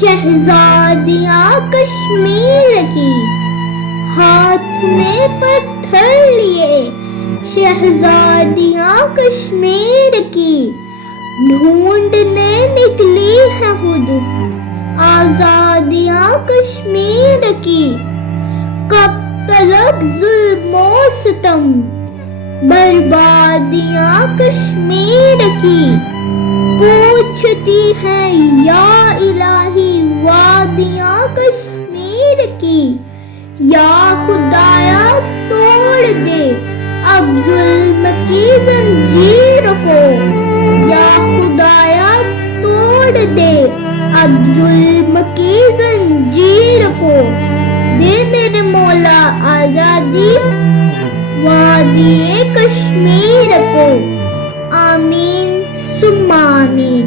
شہزادیاں کشمیر کی، ہاتھ میں پتھر لیے شہزادیاں کشمیر کی، ڈھونڈنے نکلی ہے خود آزادیاں کشمیر کی۔ کب تلک ظلم و ستم بربادیاں کشمیر کی، پوچھتی ہیں یا الہی وادیاں کشمیر کی۔ یا خدایا توڑ دے اب ظلم کی زنجیر کو، یا خدایا توڑ دے اب ظلم کی زنجیر کو، دے میرے مولا آزادی وادی کشمیر کو۔ آمین ثم آمین۔